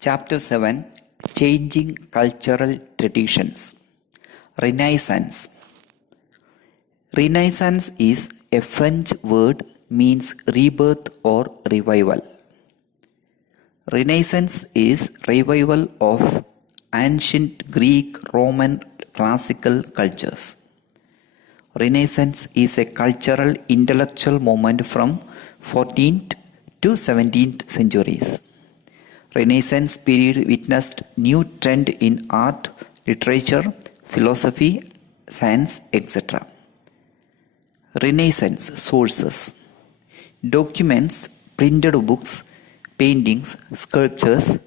Chapter 7 Changing Cultural Traditions. Renaissance. Renaissance is a French word means rebirth or revival. Renaissance is revival of ancient Greek, Roman, classical cultures. Renaissance is a cultural intellectual movement from 14th to 17th centuries. Renaissance period witnessed new trend in art, literature, philosophy, science, etc. Renaissance sources: documents, printed books, paintings, sculptures,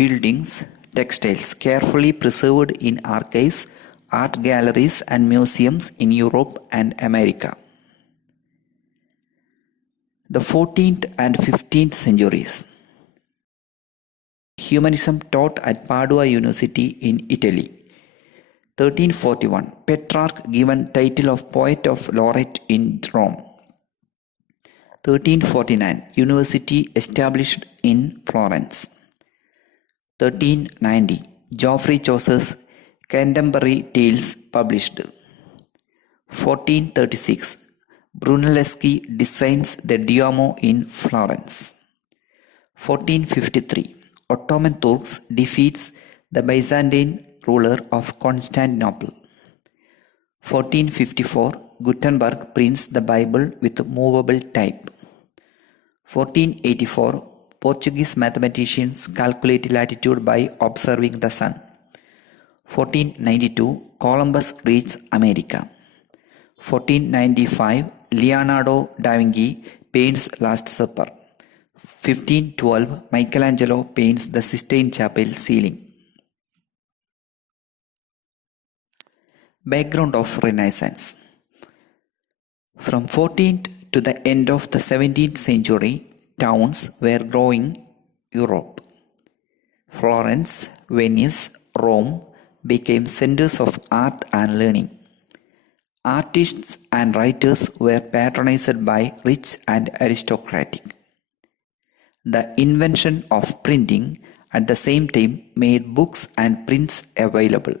buildings, textiles carefully preserved in archives, art galleries and museums in Europe and America. The 14th and 15th centuries. Humanism taught at Padua University in Italy. 1341. Petrarch given title of Poet of Laureate in Rome. 1349. University established in Florence. 1390. Geoffrey Chaucer's Canterbury Tales published. 1436. Brunelleschi designs the Duomo in Florence. 1453. Ottoman Turks defeats the Byzantine ruler of Constantinople. 1454. Gutenberg prints the Bible with movable type. 1484. Portuguese mathematicians calculate latitude by observing the sun. 1492. Columbus reaches America. 1495. Leonardo Da Vinci paints Last Supper. 1512. Michelangelo paints the Sistine Chapel ceiling. Background of Renaissance. From 14th to the end of the 17th century, towns were growing Europe. Florence, Venice, Rome became centers of art and learning. Artists and writers were patronized by rich and aristocratic. The invention of printing at the same time made books and prints available.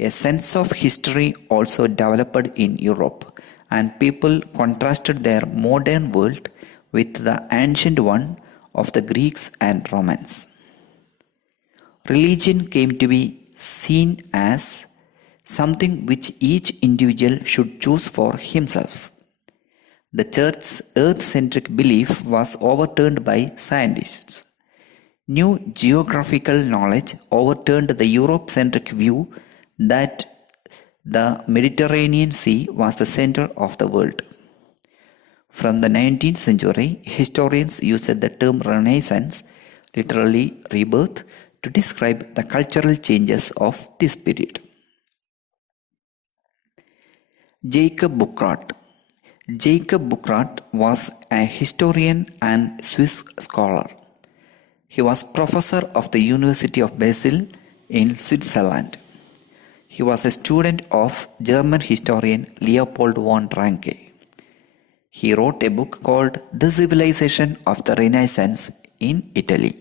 A sense of history also developed in Europe, and people contrasted their modern world with the ancient one of the Greeks and Romans. Religion came to be seen as something which each individual should choose for himself. The church's earth-centric belief was overturned by scientists. New geographical knowledge overturned the Europe-centric view that the Mediterranean Sea was the center of the world. From the 19th century, historians used the term Renaissance, literally rebirth, to describe the cultural changes of this period. Jacob Burckhardt. Jacob Burckhardt was a historian and Swiss scholar. He was professor of the University of Basel in Switzerland. He was a student of German historian Leopold von Ranke. He wrote a book called The Civilization of the Renaissance in Italy.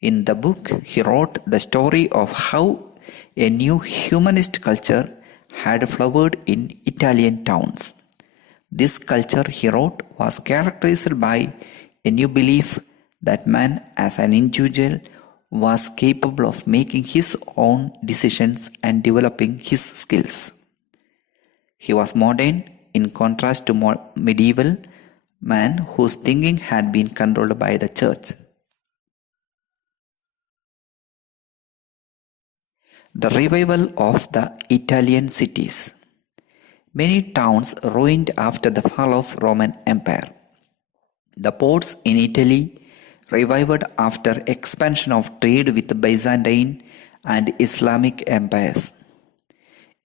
In the book, he wrote the story of how a new humanist culture had flowered in Italian towns. This culture, he wrote, was characterized by a new belief that man as an individual was capable of making his own decisions and developing his skills. He was modern in contrast to medieval man whose thinking had been controlled by the church. The revival of the Italian cities. Many towns ruined after the fall of Roman Empire. The ports in Italy revived after expansion of trade with Byzantine and Islamic empires.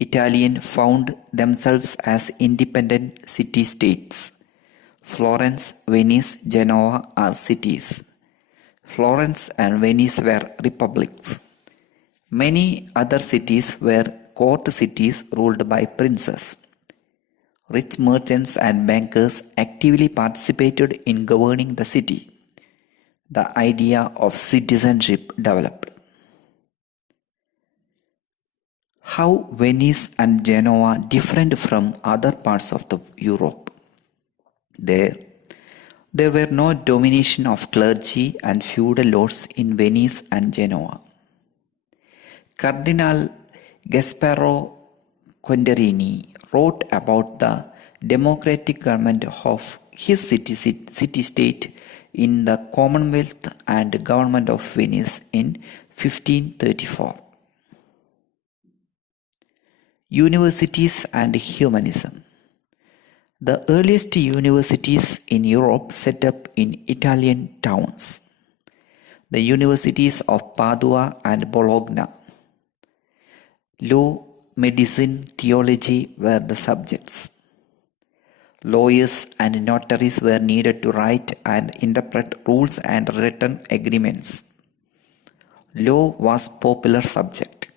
Italians found themselves as independent city-states. Florence, Venice, Genoa are cities. Florence and Venice were republics. Many other cities were court cities ruled by princes. Rich merchants and bankers actively participated in governing the city. the idea of citizenship developed. How Venice and Genoa different from other parts of Europe. There were no domination of clergy and feudal lords in Venice and Genoa. Cardinal Gasparo Contarini wrote about the democratic government of his city-state in the Commonwealth and Government of Venice in 1534. Universities and Humanism. The earliest universities in Europe set up in Italian towns. The universities of Padua and Bologna. Law, medicine, theology were the subjects. Lawyers and notaries were needed to write and interpret rules and written agreements. Law was popular subject.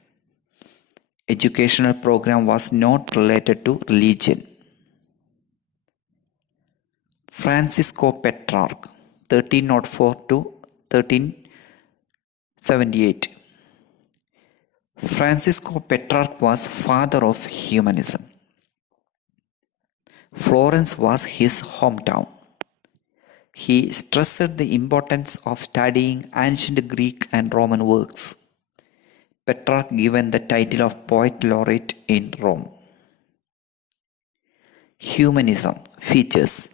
Educational program was not related to religion. Francisco Petrarch, 1304 to 1378. Francisco Petrarch was father of humanism. Florence was his hometown. He stressed the importance of studying ancient Greek and Roman works. Petrarch given the title of Poet Laureate in Rome. Humanism features.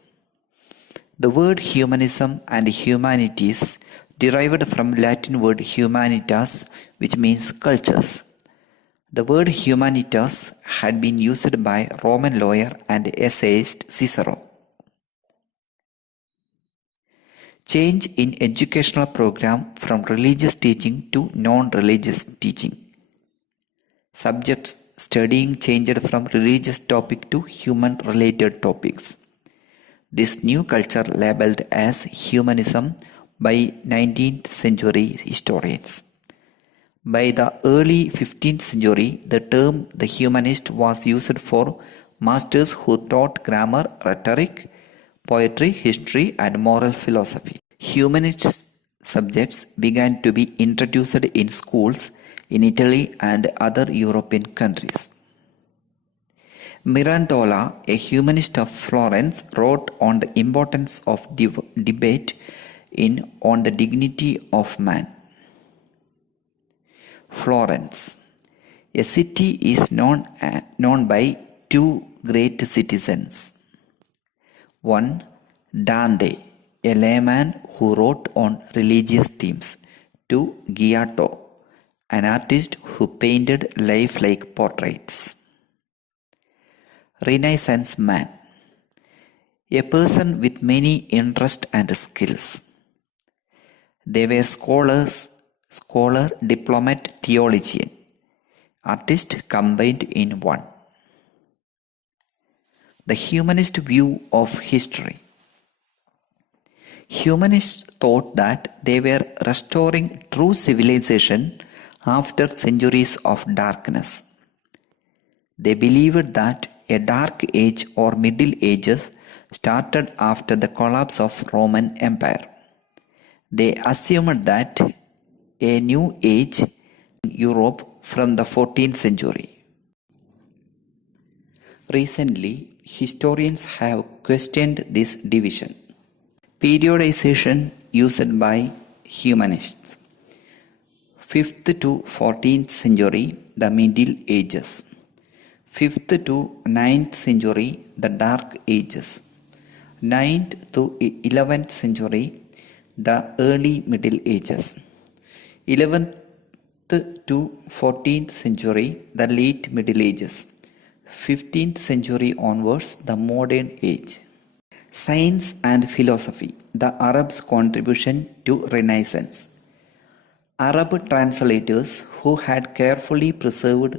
The word humanism and humanities derived from Latin word humanitas, which means cultures. The word humanitas had been used by Roman lawyer and essayist Cicero. Change in educational program from religious teaching to non-religious teaching. Subjects studying changed from religious topic to human-related topics. This new culture labeled as humanism by 19th century historians. By the early 15th century, the term the humanist was used for masters who taught grammar, rhetoric, poetry, history, and moral philosophy. Humanist subjects began to be introduced in schools in Italy and other European countries. Mirandola, a humanist of Florence, wrote on the importance of debate on the dignity of man. Florence. A city is known by two great citizens. One, Dante, a layman who wrote on religious themes. Two, Giotto, an artist who painted lifelike portraits. Renaissance man. A person with many interests and skills. They were scholar, diplomat, theologian, artist combined in one. The humanist view of history. Humanists thought that they were restoring true civilization after centuries of darkness. They believed that a dark age or Middle Ages started after the collapse of Roman Empire. They assumed that a new age in Europe from the 14th century. Recently, historians have questioned this division. Periodization used by humanists. 5th to 14th century, the Middle Ages. 5th to 9th century, the Dark Ages. 9th to 11th century, the Early Middle Ages. 11th to 14th century, the Late Middle Ages. 15th century onwards, the Modern Age. Science and philosophy, the Arabs' contribution to Renaissance. Arab translators who had carefully preserved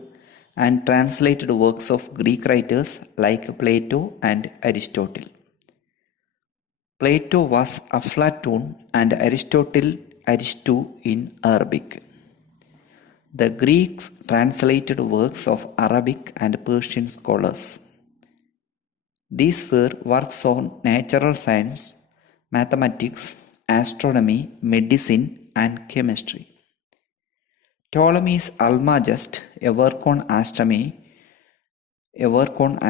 and translated works of Greek writers like Plato and Aristotle. Plato was Aflatun and Aristotle Aristu in Arabic. The Greeks translated works of Arabic and Persian scholars. These were works on natural science, mathematics, astronomy, medicine, and chemistry. Ptolemy's Almagest, a work on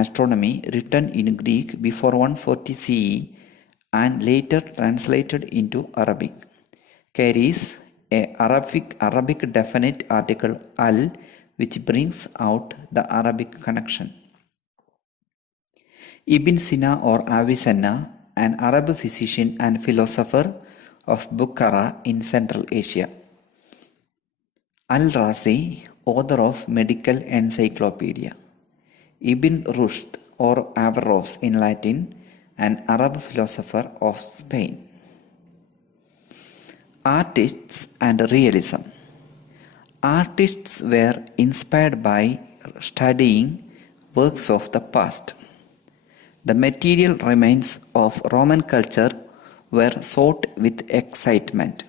astronomy written in Greek before 140 CE and later translated into Arabic, carries a Arabic definite article al, which brings out the Arabic connection. Ibn Sina or Avicenna, an Arab physician and philosopher of Bukhara in Central Asia. Al-Razi, author of Medical Encyclopedia. Ibn Rushd or Averroes in Latin, an Arab philosopher of Spain. Artists and Realism. Artists were inspired by studying works of the past. The material remains of Roman culture were sought with excitement.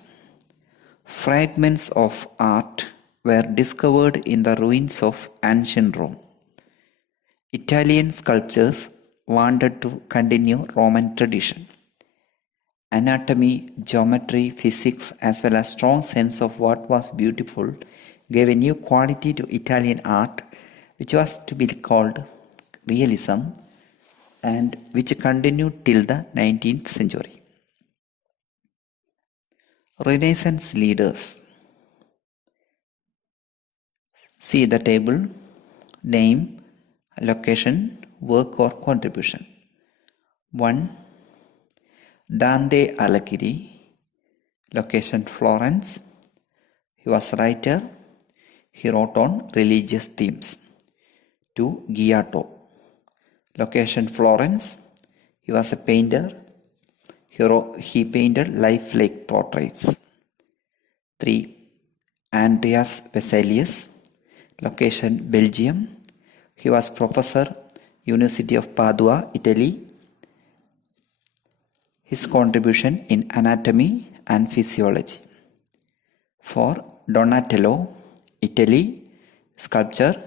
Fragments of art were discovered in the ruins of ancient Rome. Italian sculptors wanted to continue Roman tradition. Anatomy, geometry, physics, as well as strong sense of what was beautiful gave a new quality to Italian art, which was to be called Realism, and which continued till the 19th century. Renaissance leaders. See the table. Name, location, work or contribution. 1. Dante Alighieri, location Florence. He was a writer. He wrote on religious themes. 2. Giotto, location Florence. He was a painter. He painted lifelike portraits. 3. Andreas Vesalius, location Belgium. He was professor, University of Padua, Italy. His contribution in anatomy and physiology. 4. Donatello, Italy, sculpture,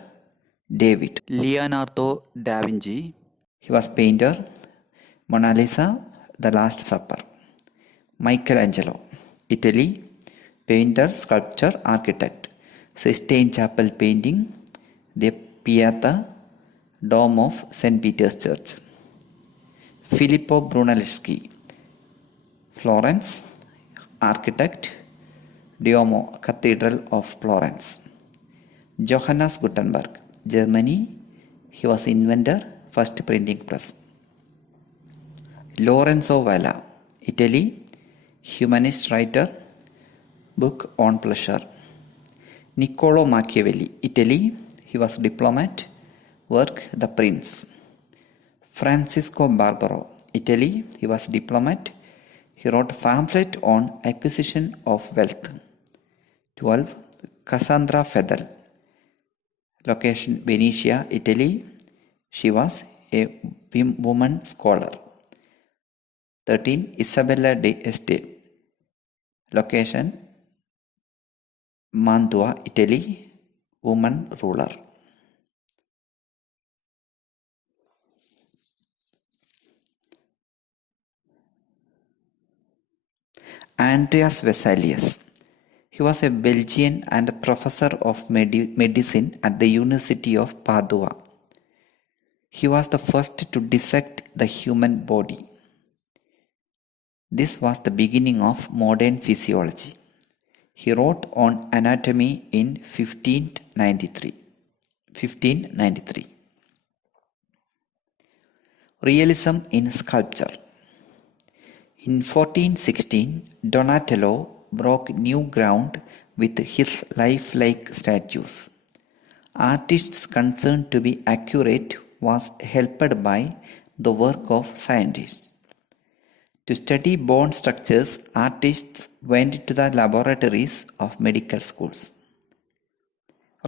David. Leonardo Da Vinci. He was painter. Mona Lisa, The Last Supper. Michelangelo, Italy, painter, sculptor, architect. Sistine Chapel painting, the Pieta, Dome of St. Peter's Church. Filippo Brunelleschi, Florence, architect, Duomo, Cathedral of Florence. Johannes Gutenberg, Germany, he was inventor, first printing press. Lorenzo Valla, Italy, humanist writer, book on pleasure. Niccolo Machiavelli, Italy, he was diplomat, work The Prince. Francisco Barbaro, Italy, he was diplomat, he wrote pamphlet on acquisition of wealth. 12. Cassandra Fedel, location Venetia, Italy, she was a woman scholar. 13. Isabella de Este, location Mantua, Italy, woman ruler. Andreas Vesalius, he was a Belgian and a professor of medicine at the University of Padua. He was the first to dissect the human body. This was the beginning of modern physiology. He wrote on anatomy in 1593. Realism in sculpture. In 1416, Donatello broke new ground with his lifelike statues. Artists concerned to be accurate was helped by the work of scientists. To study bone structures, artists went to the laboratories of medical schools.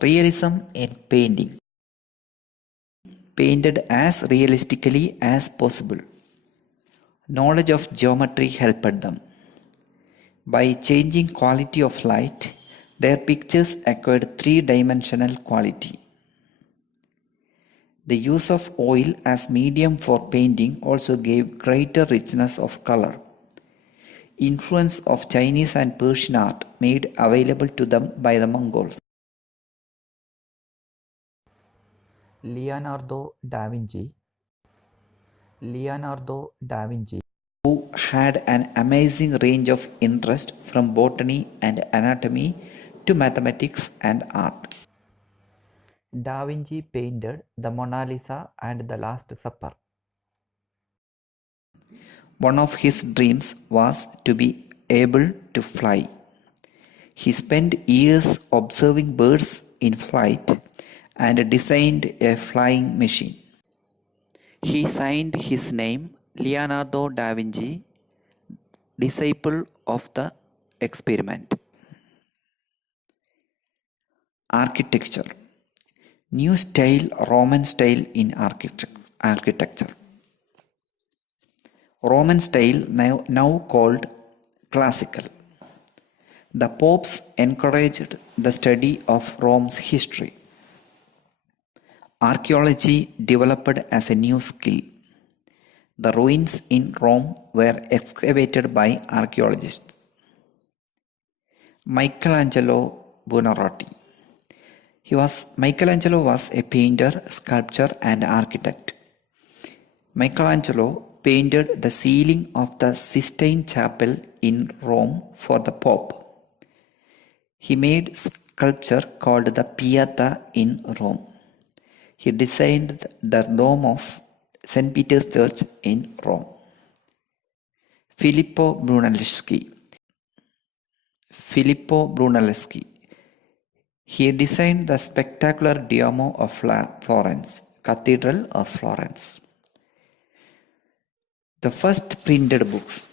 Realism in painting. Painted as realistically as possible. Knowledge of geometry helped them. By changing quality of light, their pictures acquired three-dimensional quality. The use of oil as medium for painting also gave greater richness of color. influence of Chinese and Persian art made available to them by the Mongols. Leonardo da Vinci. Leonardo da Vinci, who had an amazing range of interest from botany and anatomy to mathematics and art. Da Vinci painted the Mona Lisa and the Last Supper. One of his dreams was to be able to fly. He spent years observing birds in flight and designed a flying machine. He signed his name Leonardo da Vinci, disciple of the experiment. Architecture. New style, Roman style in architecture. Roman style now called classical. The popes encouraged the study of Rome's history. Archaeology developed as a new skill. The ruins in Rome were excavated by archaeologists. Michelangelo Buonarroti. Michelangelo was a painter, sculptor, and architect. Michelangelo painted the ceiling of the Sistine Chapel in Rome for the Pope. He made sculpture called the Pieta in Rome. He designed the dome of St. Peter's Church in Rome. Filippo Brunelleschi. He designed the spectacular Duomo of Florence, Cathedral of Florence. The first printed books.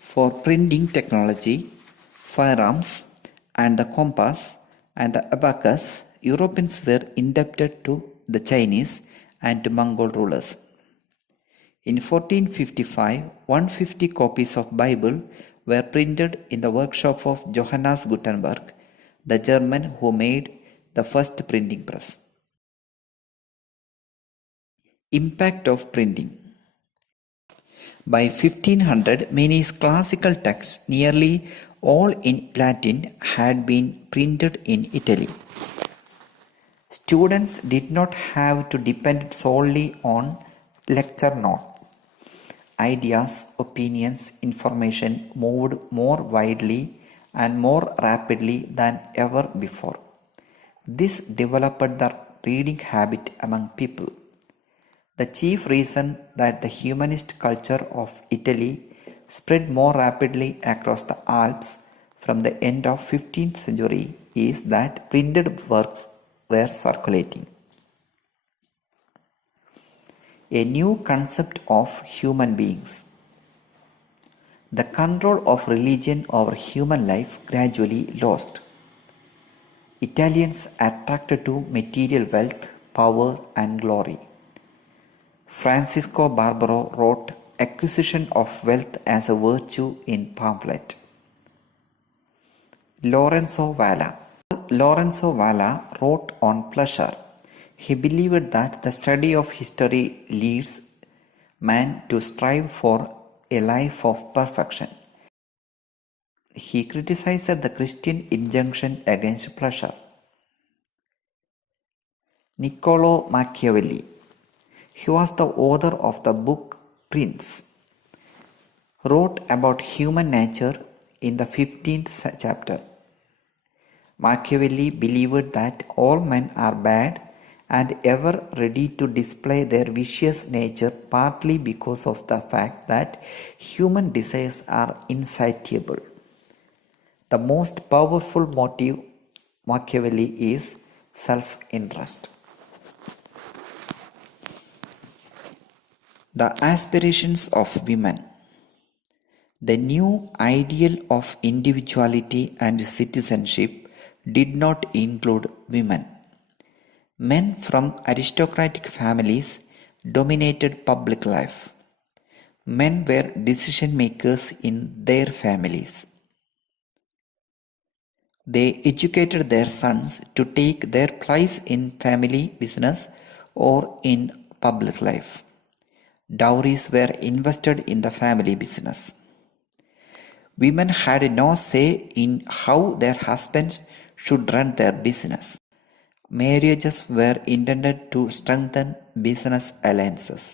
For printing technology, firearms, and the compass and the abacus, Europeans were indebted to the Chinese and to Mongol rulers. In 1455, 150 copies of Bible were printed in the workshop of Johannes Gutenberg, the German who made the first printing press. Impact of printing. By 1500, many classical texts, nearly all in Latin, had been printed in Italy. Students did not have to depend solely on lecture notes. Ideas, opinions, information moved more widely and more rapidly than ever before. This developed the reading habit among people. The chief reason that the humanist culture of Italy spread more rapidly across the Alps from the end of 15th century is that printed works were circulating. A new concept of human beings. The control of religion over human life gradually lost. Italians attracted to material wealth, power, and glory. Francisco Barbaro wrote Acquisition of Wealth as a Virtue in pamphlet. Lorenzo Valla wrote on pleasure. He believed that the study of history leads man to strive for a life of perfection. He criticized the Christian injunction against pleasure. Niccolo Machiavelli. He was the author of the book Prince. Wrote about human nature in the 15th chapter. Machiavelli believed that all men are bad and ever ready to display their vicious nature, partly because of the fact that human desires are insatiable. The most powerful motive Machiavelli is self-interest. The aspirations of women. The new ideal of individuality and citizenship did not include women. Men from aristocratic families dominated public life. Men were decision makers in their families. They educated their sons to take their place in family business or in public life. Dowries were invested in the family business. Women had no say in how their husbands should run their business. Marriages were intended to strengthen business alliances.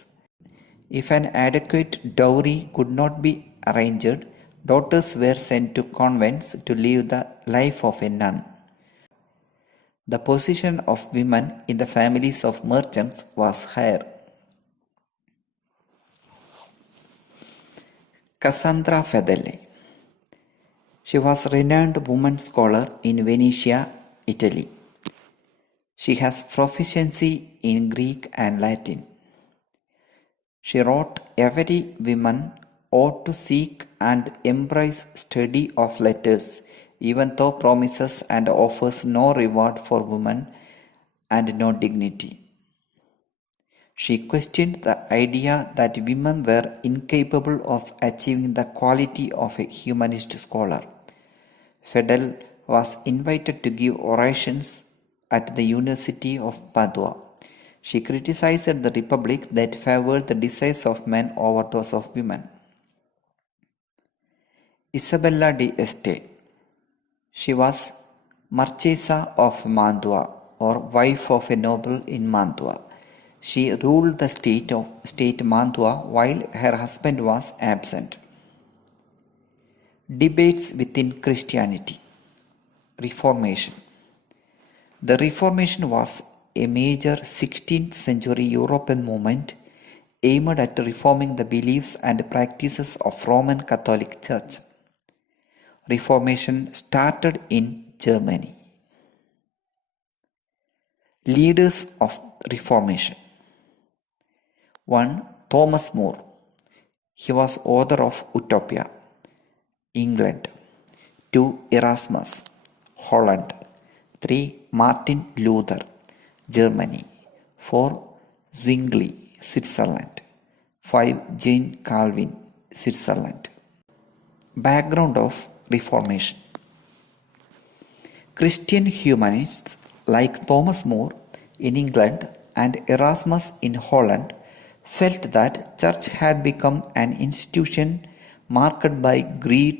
If an adequate dowry could not be arranged, daughters were sent to convents to live the life of a nun. The position of women in the families of merchants was higher. Cassandra Fedele. She was a renowned woman scholar in Venetia, Italy. She has proficiency in Greek and Latin. She wrote, "Every woman ought to seek and embrace study of letters, even though promises and offers no reward for woman and no dignity." She questioned the idea that women were incapable of achieving the quality of a humanist scholar. Fedele was invited to give orations at the University of Padua. She criticized the republic that favored the desires of men over those of women. Isabella di Este. She was Marchesa of Mantua, or wife of a noble in Mantua. She ruled the state Mantua while her husband was absent. Debates within Christianity. Reformation. The Reformation was a major 16th century European movement aimed at reforming the beliefs and practices of Roman Catholic Church. Reformation started in Germany. Leaders of Reformation. 1. Thomas More. He was author of Utopia, England. 2. Erasmus, Holland. 3. Martin Luther, Germany. 4. Zwingli, Switzerland. 5. Jane Calvin, Switzerland. Background of Reformation. Christian humanists like Thomas More in England and Erasmus in Holland felt that church had become an institution marked by greed,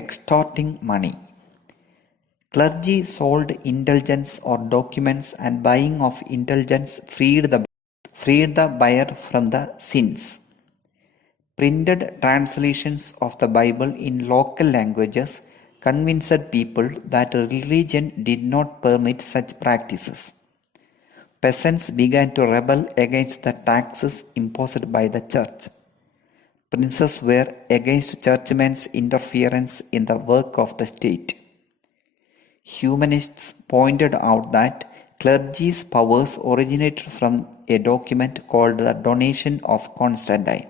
extorting money. Clergy sold indulgence or documents, and buying of indulgence freed the buyer from the sins. Printed translations of the Bible in local languages convinced people that religion did not permit such practices. Peasants began to rebel against the taxes imposed by the church. Princes were against churchmen's interference in the work of the state. Humanists pointed out that clergy's powers originated from a document called the Donation of Constantine.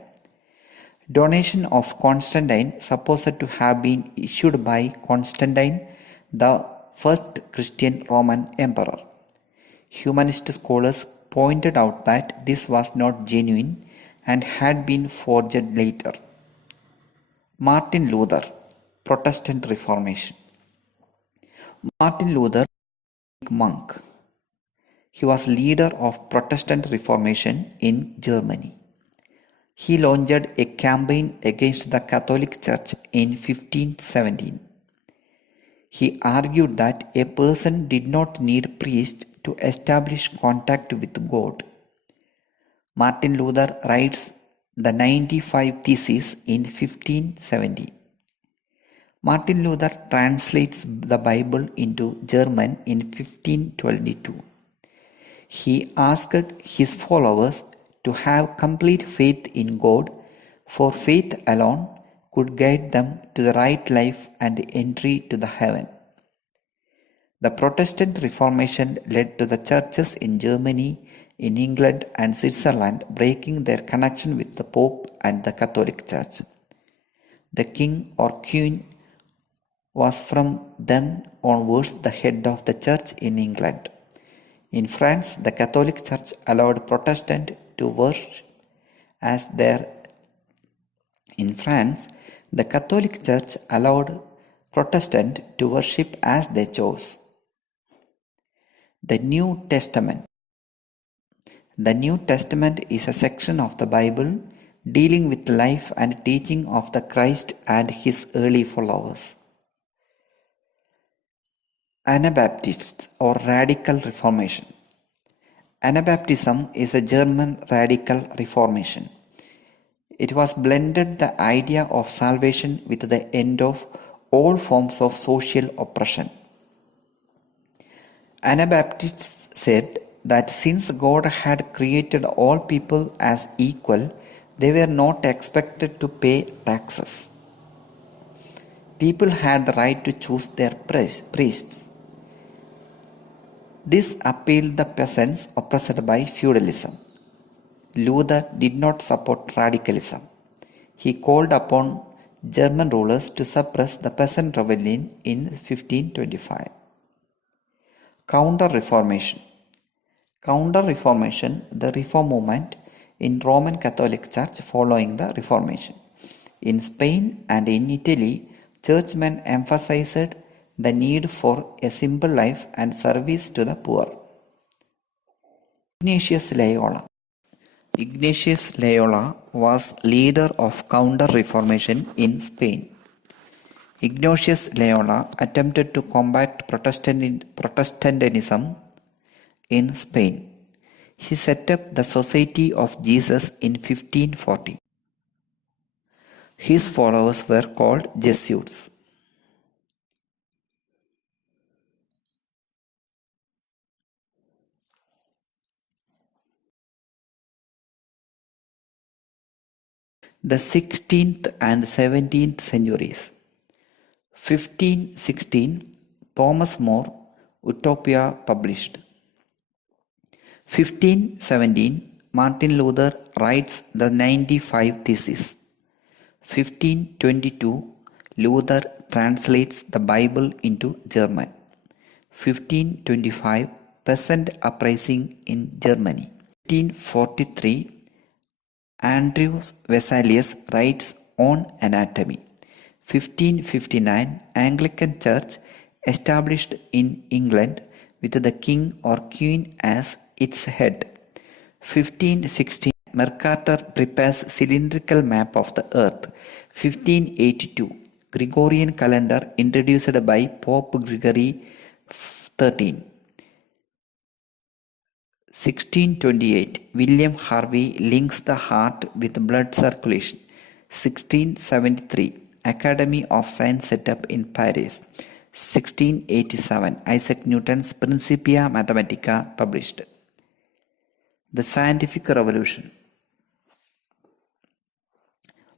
Donation of Constantine, supposed to have been issued by Constantine, the first Christian Roman emperor. Humanist scholars pointed out that this was not genuine and had been forged later. Martin Luther, Protestant Reformation. Martin Luther, monk. He was leader of Protestant Reformation in Germany. He launched a campaign against the Catholic Church in 1517. He argued that a person did not need priests to establish contact with God. Martin Luther writes the 95 Theses in 1570. Martin Luther translates the Bible into German in 1522. He asked his followers to have complete faith in God, for faith alone could guide them to the right life and entry to the heaven. The Protestant Reformation led to the churches in Germany, in England and Switzerland breaking their connection with the Pope and the Catholic Church. The king or queen was from then onwards the head of the church in England. In France, the Catholic Church allowed Protestants to worship as their In France, the Catholic Church allowed Protestants to worship as they chose. The New Testament. The New Testament is a section of the Bible dealing with life and teaching of the Christ and his early followers. Anabaptists or Radical Reformation. Anabaptism is a German radical reformation. It was blended the idea of salvation with the end of all forms of social oppression. Anabaptists said that since God had created all people as equal, they were not expected to pay taxes. People had the right to choose their priests. This appealed the peasants oppressed by feudalism. Luther did not support radicalism. He called upon German rulers to suppress the peasant rebellion in 1525. Counter-Reformation. Counter-Reformation, the reform movement in Roman Catholic Church following the Reformation. In Spain and in Italy, churchmen emphasized the need for a simple life and service to the poor. Ignatius Loyola. Ignatius Loyola was leader of Counter-Reformation in Spain. Ignatius Loyola attempted to combat Protestantism in Spain. He set up the Society of Jesus in 1540. His followers were called Jesuits. The 16th and 17th centuries. 1516, Thomas More, Utopia published. 1517, Martin Luther writes the 95 Theses. 1522, Luther translates the Bible into German. 1525, Peasant Uprising in Germany. 1543, Andrews Vesalius writes on anatomy. 1559, Anglican Church established in England with the king or queen as its head. 1516, Mercator prepares cylindrical map of the earth. 1582, Gregorian calendar introduced by Pope Gregory XIII. 1628, William Harvey links the heart with blood circulation. 1673, Academy of Science set up in Paris. 1687, Isaac Newton's Principia Mathematica published. The Scientific Revolution.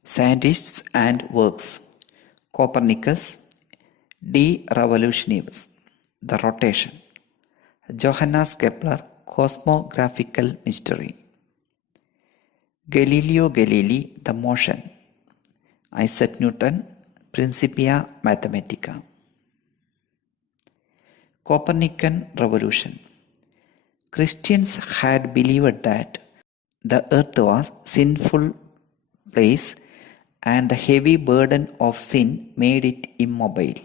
Scientists and works. Copernicus, De Revolutionibus, The Rotation. Johannes Kepler, Cosmographical Mystery. Galileo Galilei, The Motion. Isaac Newton, Principia Mathematica. Copernican Revolution. Christians had believed that the earth was a sinful place and the heavy burden of sin made it immobile.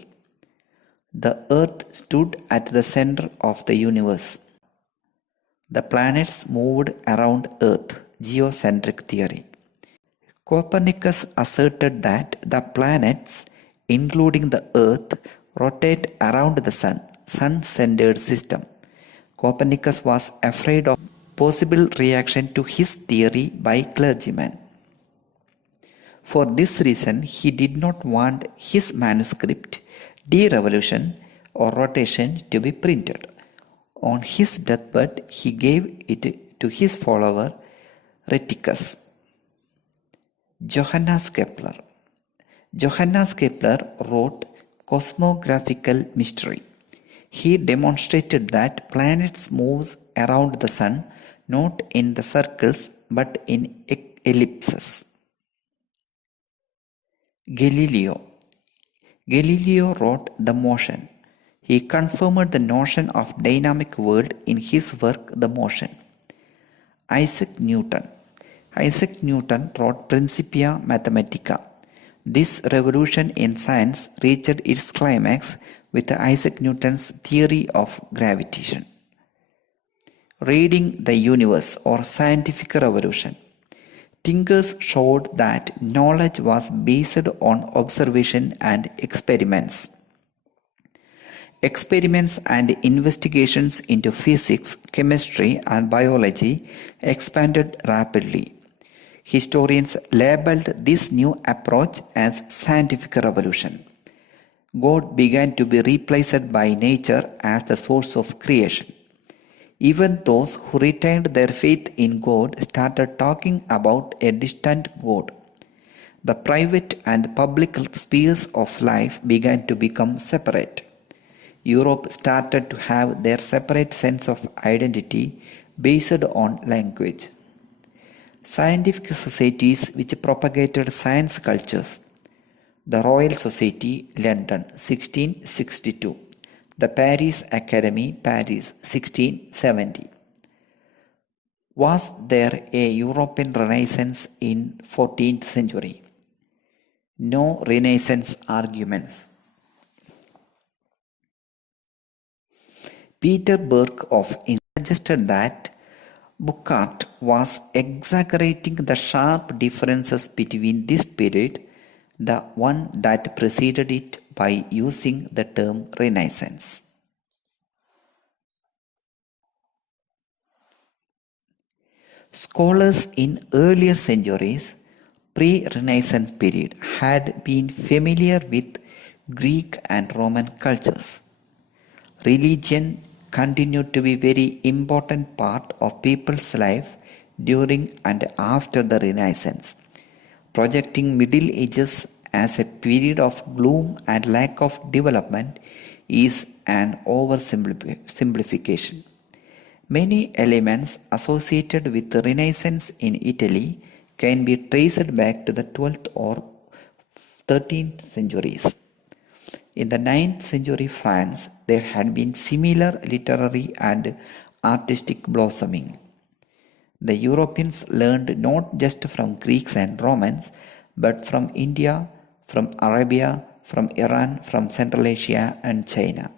The earth stood at the center of the universe. The planets moved around Earth, Geocentric theory. Copernicus asserted that the planets, including the Earth, rotate around the sun-centered system. Copernicus was afraid of possible reaction to his theory by clergymen. For this reason, he did not want his manuscript, De Revolution or Rotation, to be printed. On his deathbed, he gave it to his follower Rheticus. Johannes Kepler. Johannes Kepler wrote Cosmographical Mystery. He demonstrated that planets move around the sun not in the circles but in ellipses. Galileo. Galileo wrote The Motion. He confirmed the notion of dynamic world in his work The Motion. Isaac Newton. Isaac Newton wrote Principia Mathematica. This revolution in science reached its climax with Isaac Newton's theory of gravitation. Reading the universe or scientific revolution. Thinkers showed that knowledge was based on observation and experiments. Experiments and investigations into physics, chemistry, and biology expanded rapidly. Historians labeled this new approach as scientific revolution. God began to be replaced by nature as the source of creation. Even those who retained their faith in God started talking about a distant God. The private and public spheres of life began to become separate. Europe started to have their separate sense of identity based on language. Scientific societies which propagated science cultures. The Royal Society, London, 1662. The Paris Academy, Paris, 1670. Was there a European Renaissance in 14th century? No Renaissance arguments. Peter Berkhoff suggested that Burckhardt was exaggerating the sharp differences between this period, the one that preceded it, by using the term Renaissance. Scholars in earlier centuries, pre-Renaissance period, had been familiar with Greek and Roman cultures. Religion continued to be a very important part of people's life during and after the Renaissance. Projecting Middle Ages as a period of gloom and lack of development is an oversimplification. Many elements associated with the Renaissance in Italy can be traced back to the 12th or 13th centuries. In the 9th century France, there had been similar literary and artistic blossoming. The Europeans learned not just from Greeks and Romans, but from India, from Arabia, from Iran, from Central Asia and China.